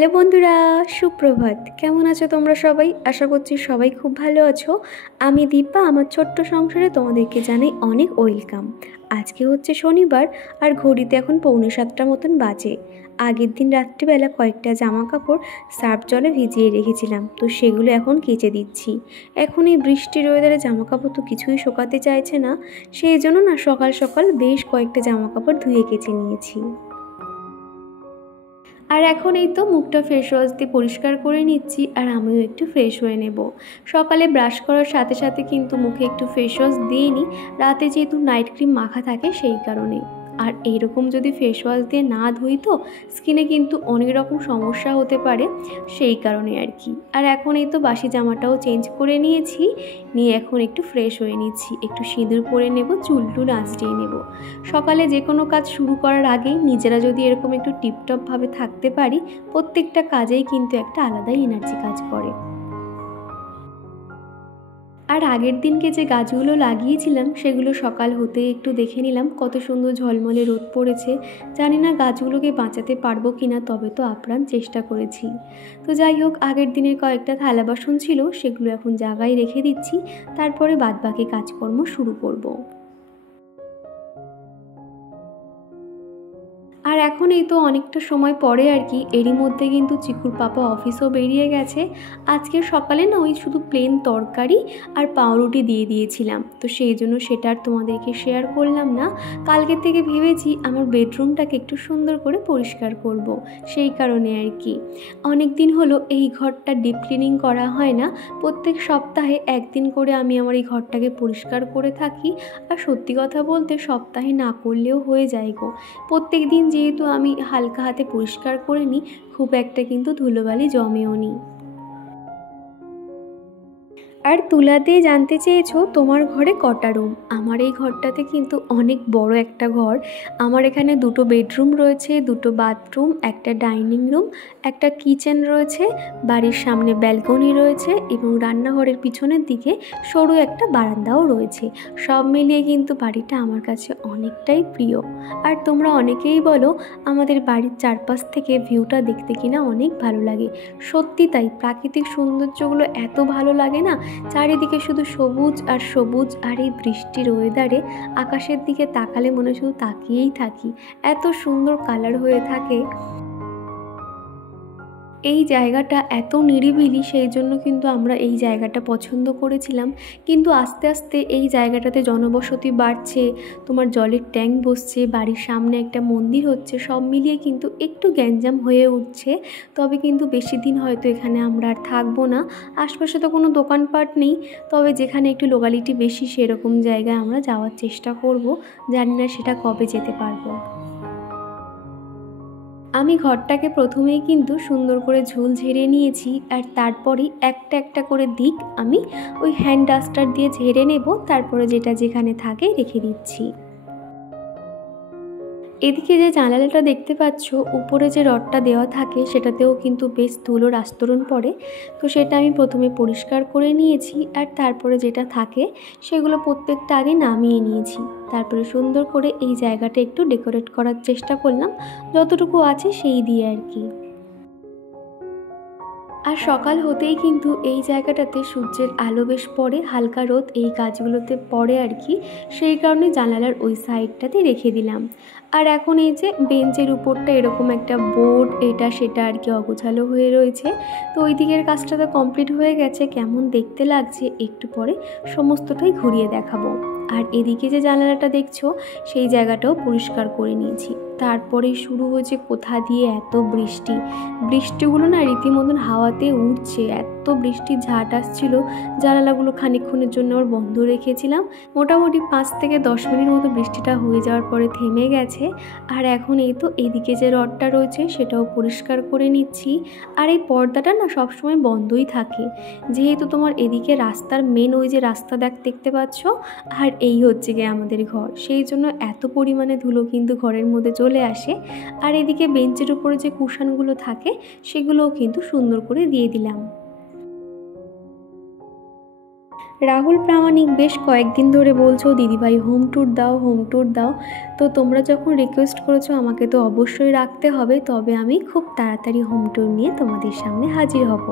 Hello বন্ধুরা, সুপ্রভাত। কেমন আছো তোমরা সবাই? আশা করছি সবাই খুব ভালো আছো। আমি দীপা, আমার ছোট্ট সংসারে তোমাদেরকে জানাই অনেক ওয়েলকাম। আজকে হচ্ছে শনিবার আর ঘড়িতে এখন 6:45 মতন বাজে। আগের দিন রাত্রিবেলা কয়েকটা জামা কাপড় সার্ফ জলে ভিজিয়ে রেখেছিলাম, তো সেগুলো এখন কেচে দিচ্ছি। এখন এই বৃষ্টির ওয়েদারে জামা কাপড় তো কিছুই শুকাতে চাইছে না, সেই জন্য না সকাল সকাল বেশ কয়েকটা জামা কাপড় ধুয়ে কেচে নিয়েছি। আর এখন এই তো মুখটা ফেস ওয়াশ দিয়ে পরিষ্কার করে নিচ্ছি, আর আমিও একটু ফ্রেশ হয়ে নেব। সকালে ব্রাশ করার সাথে সাথে কিন্তু মুখে একটু ফেস ওয়াশ দিয়ে নিই, রাতে যেহেতু নাইট ক্রিম মাখা থাকে সেই কারণে। আর এইরকম যদি ফেস ওয়াশ দিয়ে না ধুই তো স্কিনে কিন্তু অনেক রকম সমস্যা হতে পারে, সেই কারণে আর কি। আর এখন এই তো বাসি জামাটাও চেঞ্জ করে নিয়েছি, নিয়ে এখন একটু ফ্রেশ হয়ে নিচ্ছি, একটু সিঁদুর পরে নেব, চুল টুল আঁচড়িয়ে নেব। সকালে যে কোনো কাজ শুরু করার আগেই নিজেরা যদি এরকম একটু টিপটপভাবে থাকতে পারি, প্রত্যেকটা কাজেই কিন্তু একটা আলাদাই এনার্জি কাজ করে। আর আগের দিনকে যে গাছগুলো লাগিয়েছিলাম সেগুলো সকাল হতে একটু দেখে নিলাম, কত সুন্দর ঝলমলে রোদ পড়েছে। জানি না গাছগুলোকে বাঁচাতে পারবো কিনা, তবে তো আপ্রাণ চেষ্টা করেছি। তো যাই হোক, আগের দিনের কয়েকটা থালা বাসন ছিল, সেগুলো এখন জায়গায় রেখে দিচ্ছি, তারপরে বাদবাকি কাজকর্ম শুরু করব। আর এখন এই তো অনেকটা সময় পরে আর কি, এরই মধ্যে কিন্তু চিকুর পাপা অফিসও বেরিয়ে গেছে। আজকে সকালে না ওই শুধু প্লেন তরকারি আর পাউরুটি দিয়ে দিয়েছিলাম, তো সেই জন্য সেটা আর তোমাদেরকে শেয়ার করলাম না। কালকে থেকে ভেবেছি আমার বেডরুমটাকে একটু সুন্দর করে পরিষ্কার করব, সেই কারণে আর কি। অনেক দিন হলো এই ঘরটা ডিপ ক্লিনিং করা হয় না, প্রত্যেক সপ্তাহে একদিন করে আমি আমার এই ঘরটাকে পরিষ্কার করে থাকি। আর সত্যি কথা বলতে সপ্তাহে না করলেও হয়ে যায় গো। প্রত্যেক দিন যেহেতু আমি হালকা হাতে পরিষ্কার করে নিই, খুব একটা কিন্তু ধুলোবালি জমেও নি। আর তুলাতে জানতে চেয়েছো তোমার ঘরে কটা রুম? আমার এই ঘরটাতে কিন্তু অনেক বড় একটা ঘর। আমার এখানে দুটো বেডরুম রয়েছে, দুটো বাথরুম, একটা ডাইনিং রুম, একটা কিচেন রয়েছে, বাড়ির সামনে ব্যালকনি রয়েছে এবং রান্নাঘরের পিছনের দিকে সরু একটা বারান্দাও রয়েছে। সব মিলিয়ে কিন্তু বাড়িটা আমার কাছে অনেকটাই প্রিয়। আর তোমরা অনেকেই বলো আমাদের বাড়ির চারপাশ থেকে ভিউটা দেখতে কিনা অনেক ভালো লাগে। সত্যি তাই, প্রাকৃতিক সৌন্দর্যগুলো এত ভালো লাগে না, চারিদিকে শুধু সবুজ আর সবুজ। আর এই বৃষ্টির ওয়েদারে আকাশের দিকে তাকালে মনে শুধু তাকিয়েই থাকি, এত সুন্দর কালার হয়ে থাকে। এই জায়গাটা এত নিরিবিলি, সেই জন্য কিন্তু আমরা এই জায়গাটা পছন্দ করেছিলাম। কিন্তু আস্তে আস্তে এই জায়গাটাতে জনবসতি বাড়ছে, তোমার জলের ট্যাঙ্ক বসছে, বাড়ির সামনে একটা মন্দির হচ্ছে, সব মিলিয়ে কিন্তু একটু গ্যাঞ্জাম হয়ে উঠছে। তবে কিন্তু বেশি দিন হয়তো এখানে আমরা আর থাকবো না। আশপাশে তো কোনো দোকানপাট নেই, তবে যেখানে একটু লোকালিটি বেশি সেরকম জায়গায় আমরা যাওয়ার চেষ্টা করব। জানি না সেটা কবে যেতে পারবো। আমি ঘরটাকে প্রথমেই কিন্তু সুন্দর করে ঝুল ঝেড়ে নিয়েছি, আর তারপরেই একটা একটা করে দিক আমি ওই হ্যান্ড ডাস্টার দিয়ে ঝেড়ে নেব, তারপরে যেটা যেখানে থাকে রেখে দিচ্ছি। এদিকে যে জানালাটা দেখতে পাচ্ছ, উপরে যে রডটা দেওয়া থাকে সেটাতেও কিন্তু বেশ ধুলোর আস্তরণ পড়ে, তো সেটা আমি প্রথমে পরিষ্কার করে নিয়েছি। আর তারপরে যেটা থাকে সেগুলো প্রত্যেকটা আগে নামিয়ে নিয়েছি। তারপরে সুন্দর করে এই জায়গাটা একটু ডেকোরেট করার চেষ্টা করলাম, যতটুকু আছে সেই দিয়ে আর কি। আর সকাল হতেই কিন্তু এই জায়গাটাতে সূর্যের আলো বেশ পড়ে, হালকা রোদ এই গাছগুলোতে পড়ে আর কি, সেই কারণে জানালার ওই সাইডটাতে রেখে দিলাম। আর এখন এই যে বেঞ্চের উপরটা এরকম একটা বোর্ড এটা সেটা আর কি অগোছালো হয়ে রয়েছে, তো ওই দিকের কাজটা তো কমপ্লিট হয়ে গেছে। কেমন দেখতে লাগছে একটু পরে সমস্তটাই ঘুরিয়ে দেখাবো। আর এদিকে যে জানালাটা দেখছো সেই জায়গাটাও পরিষ্কার করে নিয়েছি। তারপরে শুরু হয়েছে কোথা দিয়ে এত বৃষ্টি, বৃষ্টিগুলো না রীতিমতন হাওয়াতে উঠছে, এত বৃষ্টির ঝাঁট আসছিল। জানালাগুলো খানিকক্ষণের জন্য আবার বন্ধ রেখেছিলাম। মোটামুটি 5 থেকে 10 মিনিট মতো বৃষ্টিটা হয়ে যাওয়ার পরে থেমে গেছে। আর এখন এই তো এদিকে যে রডটা রয়েছে সেটাও পরিষ্কার করে নিচ্ছি। আর এই পর্দাটা না সবসময় বন্ধই থাকে, যেহেতু তোমার এদিকে রাস্তার মেন ওই যে রাস্তা দেখতে পাচ্ছ, আর এই হচ্ছে গিয়ে আমাদের ঘর, সেই জন্য এত পরিমাণে ধুলো কিন্তু ঘরের মধ্যে চলে আসে। আর এদিকে বেঞ্চের উপরে যে কুশনগুলো থাকে সেগুলোও কিন্তু সুন্দর করে দিয়ে দিলাম। রাহুল প্রামাণিক বেশ কয়েকদিন ধরে বলছো দিদিভাই হোম ট্যুর দাও, হোম ট্যুর দাও। তো তোমরা যখন রিকোয়েস্ট করেছো আমাকে তো অবশ্যই রাখতে হবে, তবে আমি খুব তাড়াতাড়ি হোম ট্যুর নিয়ে তোমাদের সামনে হাজির হব।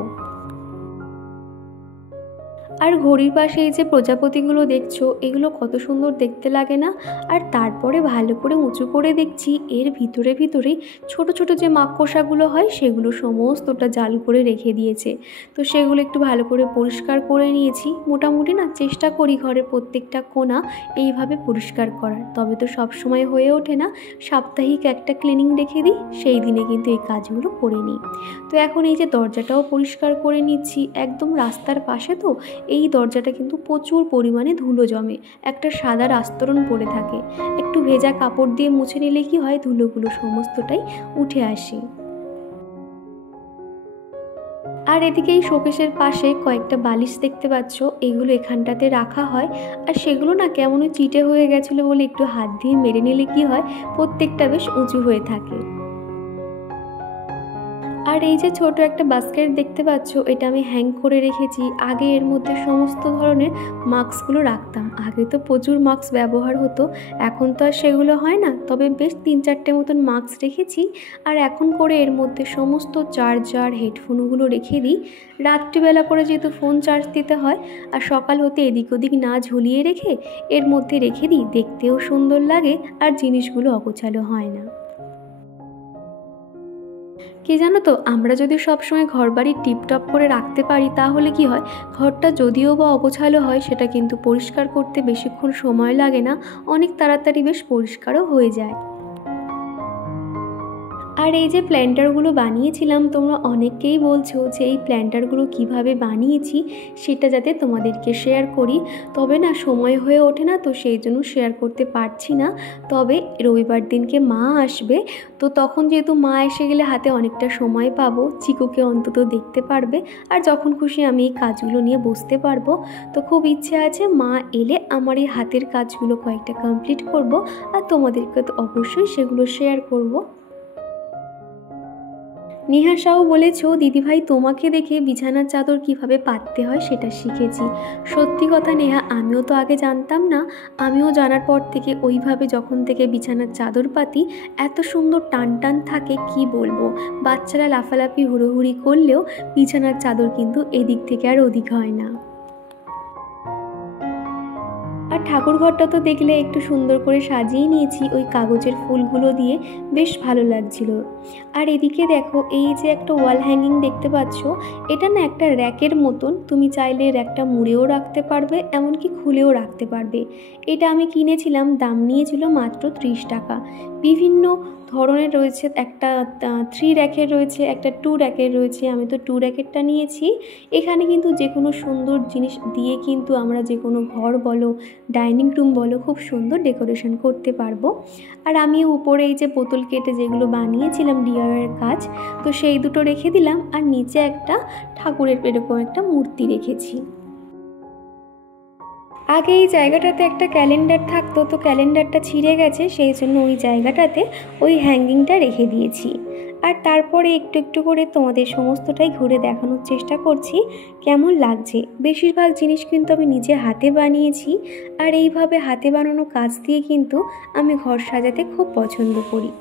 আর ঘড়ির পাশে এই যে প্রজাপতিগুলো দেখছো, এগুলো কত সুন্দর দেখতে লাগে না? আর তারপরে ভালো করে উঁচু করে দেখছি এর ভিতরে ভিতরেই ছোট ছোট যে মাকড়সাগুলো হয় সেগুলো সমস্তটা জাল করে রেখে দিয়েছে। তো সেগুলো একটু ভালো করে পরিষ্কার করে নিয়েছি। মোটামুটি না চেষ্টা করি ঘরের প্রত্যেকটা কোণা এইভাবে পরিষ্কার করার, তবে তো সব সময় হয়ে ওঠে না। সাপ্তাহিক একটা ক্লিনিং রেখে দিই, সেই দিনে কিন্তু এই কাজগুলো করে নিই। তো এখন এই যে দরজাটাও পরিষ্কার করে নিচ্ছি, একদম রাস্তার পাশে তো এই দরজাটা কিন্তু প্রচুর পরিমাণে ধুলো জমে, একটা সাদা আস্তরণ পড়ে থাকে। একটু ভেজা কাপড় দিয়ে মুছে নিলে কি হয়, ধুলোগুলো সমস্তটাই উঠে আসে। আর এদিকে এই শোকেসের পাশে কয়েকটা বালিশ দেখতে পাচ্ছ, এগুলো এখানটাতে রাখা হয়। আর সেগুলো না কেমন চিটে হয়ে গেছিলো বলে একটু হাত দিয়ে মেরে নিলে কি হয়, প্রত্যেকটা বেশ উঁচু হয়ে থাকে। আর এই যে ছোট একটা বাস্কেট দেখতে পাচ্ছ, এটা আমি হ্যাং করে রেখেছি। আগে এর মধ্যে সমস্ত ধরনের মাস্কগুলো রাখতাম, আগে তো প্রচুর মাস্ক ব্যবহার হতো, এখন তো আর সেগুলো হয় না। তবে বেশ 3-4টে মতন মাস্ক রেখেছি। আর এখন করে এর মধ্যে সমস্ত চার্জার, হেডফোনগুলো রেখে দিই। রাত্রিবেলা করে যেহেতু ফোন চার্জ দিতে হয়, আর সকাল হতে এদিক ওদিক না ঝুলিয়ে রেখে এর মধ্যে রেখে দিই, দেখতেও সুন্দর লাগে আর জিনিসগুলো অগোছালো হয় না। কি জানো তো, আমরা যদি সবসময় ঘরবাড়ি টিপটপ করে রাখতে পারি তাহলে কি হয়, ঘরটা যদিও বা অগোছালো হয় সেটা কিন্তু পরিষ্কার করতে বেশিক্ষণ সময় লাগে না, অনেক তাড়াতাড়ি বেশ পরিষ্কারও হয়ে যায়। আর এই যে প্ল্যান্টারগুলো বানিয়েছিলাম, তোমরা অনেকেই বলছো যে এই প্ল্যান্টারগুলো কিভাবে বানিয়েছি সেটা যাতে তোমাদেরকে শেয়ার করি, তবে না সময় হয়ে ওঠে না, তো সেই জন্য শেয়ার করতে পারছি না। তবে রবিবার দিনকে মা আসবে, তো তখন যেহেতু মা এসে গেলে হাতে অনেকটা সময় পাবো, চিকুকে অন্তত দেখতে পারবে, আর যখন খুশি আমি এই কাজগুলো নিয়ে বসতে পারবো। তো খুব ইচ্ছে আছে মা এলে আমার এই হাতের কাজগুলো কয়েকটা কমপ্লিট করব, আর তোমাদেরকে তো অবশ্যই সেগুলো শেয়ার করব। নেহাসাও বলেছ দিদিভাই তোমাকে দেখে বিছানার চাদর কিভাবে পাততে হয় সেটা শিখেছি। সত্যি কথা নেহা, আমিও তো আগে জানতাম না। আমিও জানার পর থেকে ওইভাবে যখন থেকে বিছানার চাদর পাতি, এত সুন্দর টান টান থাকে কি বলবো। বাচ্চারা লাফালাফি হুড়োহুড়ি করলেও বিছানার চাদর কিন্তু এদিক থেকে আর ওদিক হয় না। আর ঠাকুরঘরটা তো দেখলে একটু সুন্দর করে সাজিয়ে নিয়েছি ওই কাগজের ফুলগুলো দিয়ে, বেশ ভালো লাগছিল। আর এদিকে দেখো এই যে একটা ওয়াল হ্যাঙ্গিং দেখতে পাচ্ছ, এটা না একটা র্যাকের মতন, তুমি চাইলে র্যাকটা মুড়েও রাখতে পারবে, এমনকি খুলেও রাখতে পারবে। এটা আমি কিনেছিলাম, দাম নিয়েছিল মাত্র 30 টাকা। বিভিন্ন ধরনের রয়েছে, একটা 3 র্যাকের রয়েছে, একটা 2 র্যাকের রয়েছে। আমি তো 2 র্যাকেরটা নিয়েছি। এখানে কিন্তু যে কোনো সুন্দর জিনিস দিয়ে কিন্তু আমরা যে কোনো ঘর বলো, ডাইনিং রুম বলো, খুব সুন্দর ডেকোরেশন করতে পারবো। আর আমি উপরে এই যে বোতল কেটে যেগুলো বানিয়েছিলাম ডিআইওয়াইয়ের কাজ, তো সেই দুটো রেখে দিলাম। আর নিচে একটা ঠাকুরের এরকম একটা মূর্তি রেখেছি। আগে এই জায়গাটাতে একটা ক্যালেন্ডার থাকতো, তো ক্যালেন্ডারটা ছিঁড়ে গেছে, সেই জন্য ওই জায়গাটাতে ওই হ্যাঙ্গিংটা রেখে দিয়েছি। আর তারপরে একটু একটু করে তোমাদের সমস্তটাই ঘুরে দেখানোর চেষ্টা করছি কেমন লাগছে। বেশিরভাগ জিনিস কিন্তু আমি নিজে হাতে বানিয়েছি, আর এইভাবে হাতে বানানো কাজ দিয়ে কিন্তু আমি ঘর সাজাতে খুব পছন্দ করি।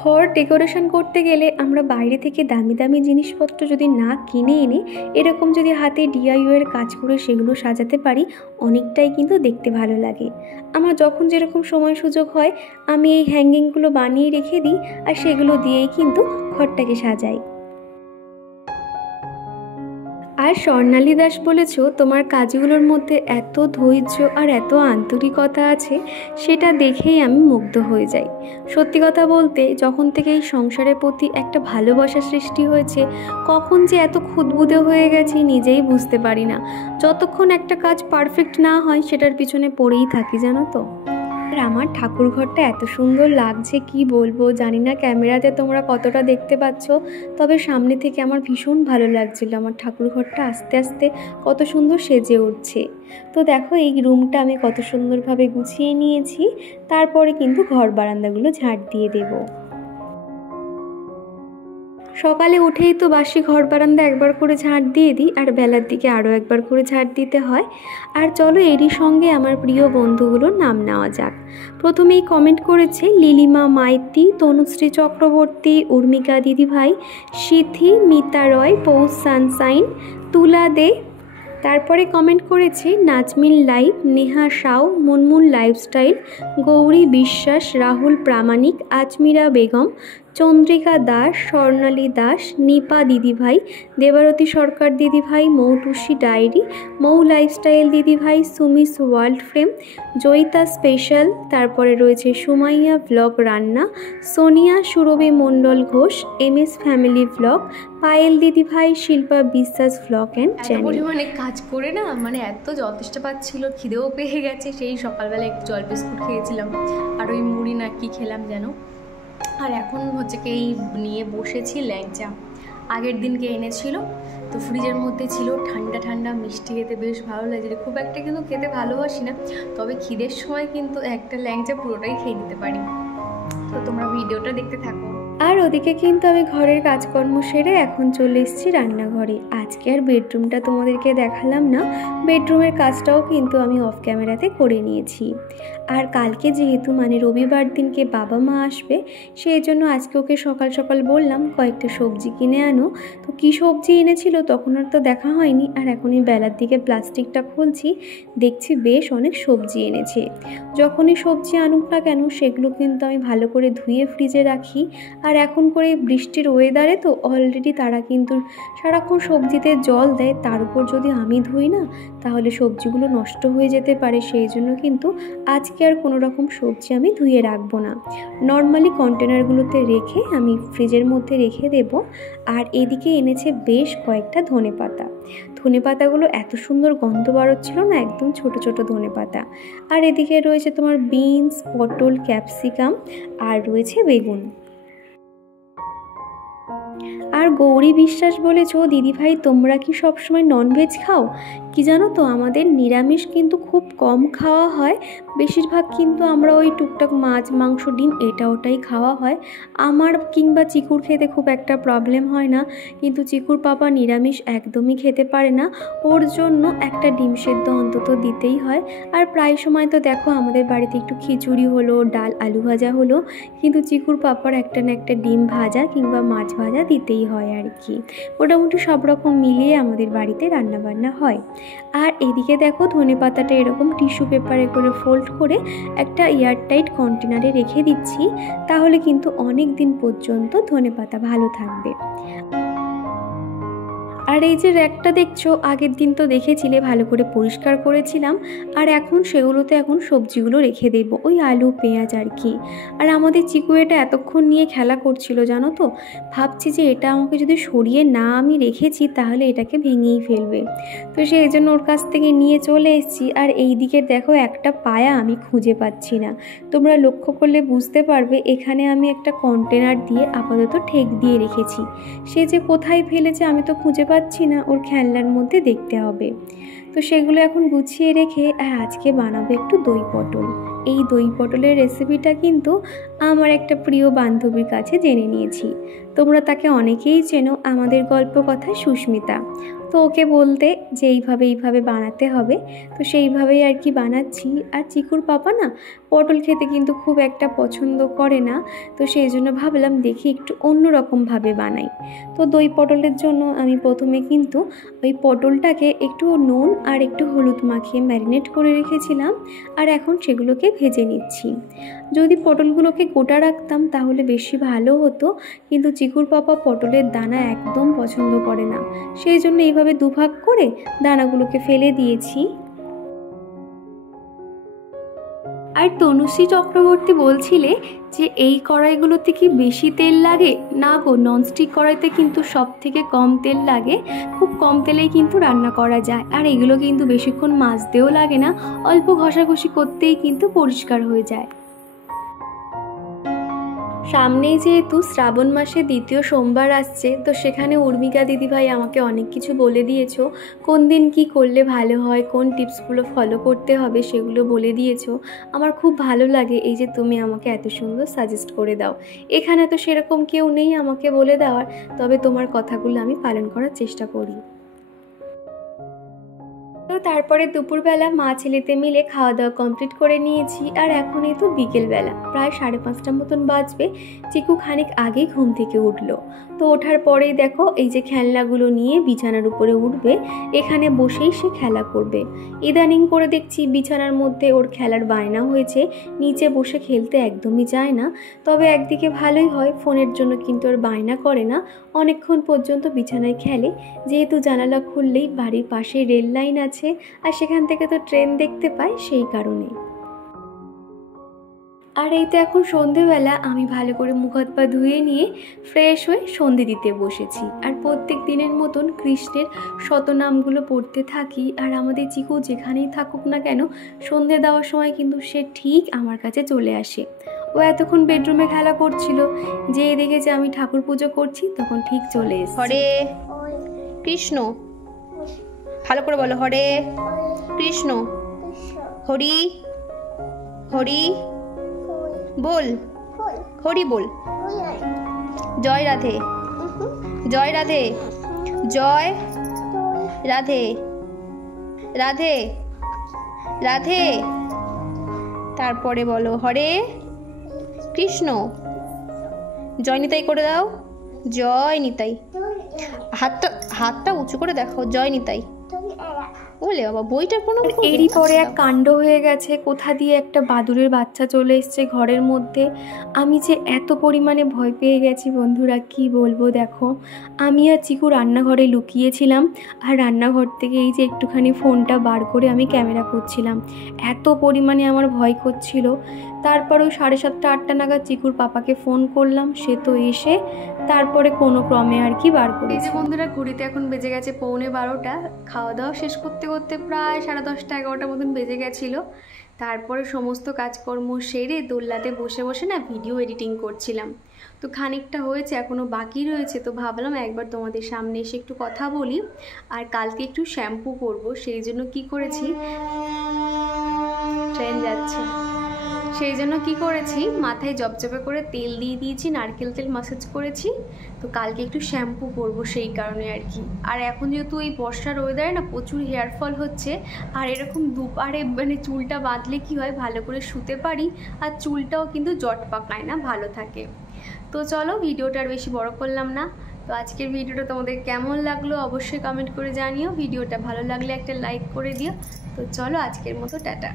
ঘর ডেকোরেশন করতে গেলে আমরা বাইরে থেকে দামি দামি জিনিসপত্র যদি না কিনে এনে এরকম যদি হাতে ডিআইওয়াইয়ের কাজ করে সেগুলো সাজাতে পারি, অনেকটাই কিন্তু দেখতে ভালো লাগে। আমার যখন যেরকম সময় সুযোগ হয় আমি এই হ্যাঙ্গিংগুলো বানিয়ে রেখে দিই, আর সেগুলো দিয়েই কিন্তু ঘরটাকে সাজাই। আর স্বর্ণালী দাস বলেছ তোমার কাজগুলোর মধ্যে এত ধৈর্য আর এত আন্তরিকতা আছে, সেটা দেখেই আমি মুগ্ধ হয়ে যাই। সত্যি কথা বলতে, যখন থেকে এই সংসারের প্রতি একটা ভালোবাসা সৃষ্টি হয়েছে, কখন যে এত খুঁতখুঁতে হয়ে গেছি নিজেই বুঝতে পারি না। যতক্ষণ একটা কাজ পারফেক্ট না হয় সেটার পিছনে পড়েই থাকি, জানো তো। আর আমার ঠাকুর ঘরটা এত সুন্দর লাগছে কি বলবো, জানি না ক্যামেরাতে তোমরা কতটা দেখতে পাচ্ছ, তবে সামনে থেকে আমার ভীষণ ভালো লাগছিল আমার ঠাকুর ঘরটা আস্তে আস্তে কত সুন্দর সেজে উঠছে। তো দেখো এই রুমটা আমি কত সুন্দরভাবে গুছিয়ে নিয়েছি, তারপরে কিন্তু ঘর বারান্দাগুলো ঝাড় দিয়ে দেবো। সকালে উঠেই তো বাসি ঘর বারান্দা একবার করে ঝাঁট দিয়ে দিই, আর বেলার দিকে আরও একবার করে ঝাঁট দিতে হয়। আর চলো এরই সঙ্গে আমার প্রিয় বন্ধুগুলোর নাম নেওয়া যাক। প্রথমেই কমেন্ট করেছে লিলিমা মাইতি, তনুশ্রী চক্রবর্তী, উর্মিকা দিদিভাই, সিথি, মিতা রয়, পৌষ সানসাইন, তুলা দে। তারপরে কমেন্ট করেছে নাজমিন লাইভ, নেহা সাউ, মুনমুন লাইফস্টাইল, গৌরী বিশ্বাস, রাহুল প্রামাণিক, আজমিরা বেগম, চন্দ্রিকা দাস, স্বর্ণালী দাস, নিপা দিদিভাই, দেবারতী সরকার দিদিভাই, মৌটুসি ডায়েরি, মৌ লাইফস্টাইল দিদিভাই, সুমিস ওয়ার্ল্ড ফ্রেম, জয়িতা স্পেশাল, তারপরে রয়েছে সুমাইয়া ব্লগ রান্না, Sonia, Surabhi Mondal Ghosh, MS family blog, Payel দিদিভাই, শিল্পা বিশ্বাস ব্লগ অ্যান্ড চ্যানেল। পরিমাণে কাজ করে না মানে এত যথেষ্ট পাচ্ছিল, খিদেও পেয়ে গেছে। সেই সকালবেলা একটু জল বিস্কুট খেয়েছিলাম আর ওই মুড়ি না কি খেলাম যেন। আর এখন হচ্ছে কি এই নিয়ে বসেছি ল্যাংচা, আগের দিনকে এনেছিল, তো ফ্রিজের মধ্যে ছিল, ঠান্ডা ঠান্ডা মিষ্টি খেতে বেশ ভালো লাগছে। খুব একটা কিন্তু খেতে ভালোবাসি না, তবে খিদের সময় কিন্তু একটা ল্যাংচা পুরোটাই খেয়ে নিতে পারি। তো তোমরা ভিডিওটা দেখতে থাকো। আর ওদিকে কিন্তু আমি ঘরের কাজকর্ম সেরে এখন চলে এসেছি রান্নাঘরে। আজকে আর বেডরুমটা তোমাদেরকে দেখালাম না, বেডরুমের কাজটাও কিন্তু আমি অফ ক্যামেরাতে করে নিয়েছি। আর কালকে যেহেতু মানে রবিবার দিনকে বাবা মা আসবে, সেই জন্য আজকে ওকে সকাল সকাল বললাম কয়েকটা সবজি কিনে আনো। তো কী সবজি এনেছিল তখন আর তো দেখা হয়নি। আর এখনই বেলার দিকে প্লাস্টিকটা খুলছি, দেখছি বেশ অনেক সবজি এনেছে। যখনই সবজি আনুক না কেন সেগুলো কিন্তু আমি ভালো করে ধুয়ে ফ্রিজে রাখি। আর এখন করে বৃষ্টির ওয়েদারে তো অলরেডি তারা কিন্তু সারাক্ষণ সবজিতে জল দেয়, তার উপর যদি আমি ধুই না তাহলে সবজিগুলো নষ্ট হয়ে যেতে পারে। সেই জন্য কিন্তু আজকে আর কোনো রকম সবজি আমি ধুয়ে রাখবো না, নর্মালি কন্টেনারগুলোতে রেখে আমি ফ্রিজের মধ্যে রেখে দেব। আর এদিকে এনেছে বেশ কয়েকটা ধনেপাতা। ধনেপাতাগুলো এত সুন্দর গন্ধ বাড়ছিল না, একদম ছোট ছোট ধনেপাতা। আর এদিকে রয়েছে তোমার বিনস, পটল, ক্যাপসিকাম, আর রয়েছে বেগুন। আর গৌরী বিশ্বাস বলেছো দিদিভাই তোমরা কি সবসময় ননভেজ খাও? কি জানো তো আমাদের নিরামিষ কিন্তু খুব কম খাওয়া হয়, বেশিরভাগ কিন্তু আমরা ওই টুকটাক মাছ, মাংস, ডিম এটা ওটাই খাওয়া হয়। আমার কিংবা চিকুর খেতে খুব একটা প্রবলেম হয় না, কিন্তু চিকুর পাপা নিরামিষ একদমই খেতে পারে না, ওর জন্য একটা ডিম সেদ্ধ অন্তত দিতেই হয়। আর প্রায় সময় তো দেখো আমাদের বাড়িতে একটু খিচুড়ি হলো, ডাল আলু ভাজা হলো, কিন্তু চিকুর পাপার একটা না একটা ডিম ভাজা কিংবা মাছ ভাজা দিতেই হয় আর কি। মোটামুটি সব রকম মিলিয়ে আমাদের বাড়িতে রান্নাবান্না হয়। আর এদিকে দেখো ধনেপাতাটা এরকম টিস্যু পেপারে করে ফোল্ড করে একটা এয়ারটাইট কন্টেনারে রেখে দিচ্ছি, তাহলে কিন্তু অনেক দিন পর্যন্ত ধনেপাতা ভালো থাকবে। আর এই যে র্যাকটা দেখছো আগের দিন তো দেখেছিলে ভালো করে পরিষ্কার করেছিলাম, আর এখন সেগুলোতে এখন সবজিগুলো রেখে দেব, ওই আলু পেঁয়াজ আর কি। আর আমাদের চিকু এটা এতক্ষণ নিয়ে খেলা করছিল জানো তো, ভাবছি যে এটা আমাকে যদি সরিয়ে না আমি রেখেছি তাহলে এটাকে ভেঙেই ফেলবে, তো সেই জন্য ওর কাছ থেকে নিয়ে চলে এসেছি। আর এই দিকে দেখো একটা পায়া আমি খুঁজে পাচ্ছি না, তোমরা লক্ষ্য করলে বুঝতে পারবে এখানে আমি একটা কন্টেনার দিয়ে আপাতত ঠেক দিয়ে রেখেছি, সে যে কোথায় ফেলেছে আমি তো খুঁজে পাচ্ছি না, ওর খেলনার মধ্যে দেখতে হবে। তো সেগুলো এখন গুছিয়ে রেখে আর আজকে বানাবো একটু দই পটল। এই দই পটলের রেসিপিটা কিন্তু আমার একটা প্রিয় বান্ধবীর কাছে জেনে নিয়েছি, তোমরা তাকে অনেকেই চেনো, আমাদের গল্প কথা সুস্মিতা। তো ওকে বলতে যে এইভাবে বানাতে হবে, তো সেইভাবেই আর কি বানাচ্ছি। আর চিকুর পাপা না পটল খেতে কিন্তু খুব একটা পছন্দ করে না, তো সেই জন্য ভাবলাম দেখি একটু অন্যরকমভাবে বানাই। তো দই পটলের জন্য আমি প্রথমে কিন্তু ওই পটলটাকে একটু নুন আর একটু হলুদ মাখিয়ে ম্যারিনেট করে রেখেছিলাম, আর এখন সেগুলোকে ভেজে নিচ্ছি। যদি পটলগুলোকে গোটা রাখতাম তাহলে বেশি ভালো হতো, কিন্তু চিকুর পাপা পটলের দানা একদম পছন্দ করে না, সেই জন্য এইভাবে দুভাগ করে দানাগুলোকে ফেলে দিয়েছি। আর তনুশ্রী চক্রবর্তী বলছিলে যে এই কড়াইগুলোতে কি বেশি তেল লাগে? না গো, ননস্টিক কড়াইতে কিন্তু সব থেকে কম তেল লাগে, খুব কম তেলেই কিন্তু রান্না করা যায়। আর এগুলো কিন্তু বেশিক্ষণ মাজতেও লাগে না, অল্প ঘষাঘষি করতেই কিন্তু পরিষ্কার হয়ে যায়। সামনেই যেহেতু শ্রাবণ মাসে দ্বিতীয় সোমবার আসছে, তো সেখানে উর্মিকা দিদিভাই আমাকে অনেক কিছু বলে দিয়েছো, কোন দিন কি করলে ভালো হয়, কোন টিপসগুলো ফলো করতে হবে সেগুলো বলে দিয়েছো। আমার খুব ভালো লাগে এই যে তুমি আমাকে এত সুন্দর সাজেস্ট করে দাও। এখানে তো সেরকম কেউ নেই আমাকে বলে দেওয়ার, তবে তোমার কথাগুলো আমি পালন করার চেষ্টা করি। তো তারপরে দুপুরবেলা মা ছেলেতে মিলে খাওয়া দাওয়া কমপ্লিট করে নিয়েছি। আর এখন এই তো বিকেলবেলা প্রায় 5:30 মতন বাজবে। চিকু খানিক আগেই ঘুম থেকে উঠলো। তো ওঠার পরেই দেখো এই যে খেলনাগুলো নিয়ে বিছানার উপরে উঠবে, এখানে বসেই সে খেলা করবে। ইদানিং করে দেখছি বিছানার মধ্যে ওর খেলার বায়না হয়েছে, নিচে বসে খেলতে একদমই যায় না। তবে একদিকে ভালোই হয়, ফোনের জন্য কিন্তু ওর বায়না করে না, অনেকক্ষণ পর্যন্ত বিছানায় খেলে। যেহেতু জানালা খুললেই বাড়ির পাশে রেল লাইন আছে আর সেখান থেকে তো ট্রেন দেখতে পাই, সেই কারণে। আর এই তো এখন সন্ধেবেলা আমি ভালো করে মুখ হাত পা ধুয়ে নিয়ে ফ্রেশ হয়ে সন্ধে দিতে বসেছি। আর প্রত্যেক দিনের মতন কৃষ্ণের শতনামগুলো পড়তে থাকি। আর আমাদের চিকু যেখানেই থাকুক না কেন, সন্ধে দেওয়ার সময় কিন্তু সে ঠিক আমার কাছে চলে আসে। ও এতক্ষণ বেডরুমে খেলা করছিল, যেই দেখেছে আমি ঠাকুর পুজো করছি তখন ঠিক চলে এসেছে। হরে কৃষ্ণ, ভালো করে বলো, হরে কৃষ্ণ, হরি হরি বল, হরি বল, জয় রাধে, জয় রাধে, জয় রাধে, রাধে রাধে। তারপরে বলো হরে কৃষ্ণ, জয় নিতাই করে দাও, জয় নিতাই। হাতটা উঁচু করে দেখো, জয় নিতাই। বলে বাবা বইটার কোনো। এরই পরে এক কাণ্ড হয়ে গেছে, কোথা দিয়ে একটা বাদুড়ের বাচ্চা চলে এসছে ঘরের মধ্যে। আমি যে এত পরিমাণে ভয় পেয়ে গেছি বন্ধুরা, কি বলবো। দেখো আমি আর চিকু রান্নাঘরে লুকিয়েছিলাম, আর রান্নাঘর থেকে এই যে একটুখানি ফোনটা বার করে আমি ক্যামেরা করছিলাম, এত পরিমাণে আমার ভয় করছিল। তারপরেও 7:30-8টা নাগাদ চিকুর পাপাকে ফোন করলাম, সে তো এসে তারপরে কোনো ক্রমে আর কি বার করে। এই যে বন্ধুরা ঘড়িতে এখন বেজে গেছে 11:45। খাওয়া দাওয়া শেষ করতে করতে প্রায় 10:30-11টা মতন বেজে গেছিলো। তারপরে সমস্ত কাজকর্ম সেরে দোলনাতে বসে বসে না ভিডিও এডিটিং করছিলাম। তো খানিকটা হয়েছে, এখনও বাকি রয়েছে, তো ভাবলাম একবার তোমাদের সামনে এসে একটু কথা বলি। আর কালকে একটু শ্যাম্পু করব, সেই জন্য কি করেছি, ট্রেন যাচ্ছে, সেই জন্য কি করেছি, মাথায় জপজপে করে তেল দিয়ে দিয়েছি, নারকেল তেল মাসাজ করেছি। তো কালকে একটু শ্যাম্পু করব সেই কারণে আর কি। আর এখন যেহেতু এই বর্ষার ওয়েদারে না প্রচুর হেয়ার ফল হচ্ছে, আর এরকম দুপারে মানে চুলটা বাঁধলে কি হয়, ভালো করে শুতে পারি, আর চুলটাও কিন্তু জট পাকায় না, ভালো থাকে। তো চলো ভিডিওটা আর বেশি বড় করলাম না। তো আজকের ভিডিওটা তোমাদের কেমন লাগলো অবশ্যই কমেন্ট করে জানিও। ভিডিওটা ভালো লাগলে একটা লাইক করে দিও। তো চলো আজকের মতো টাটা।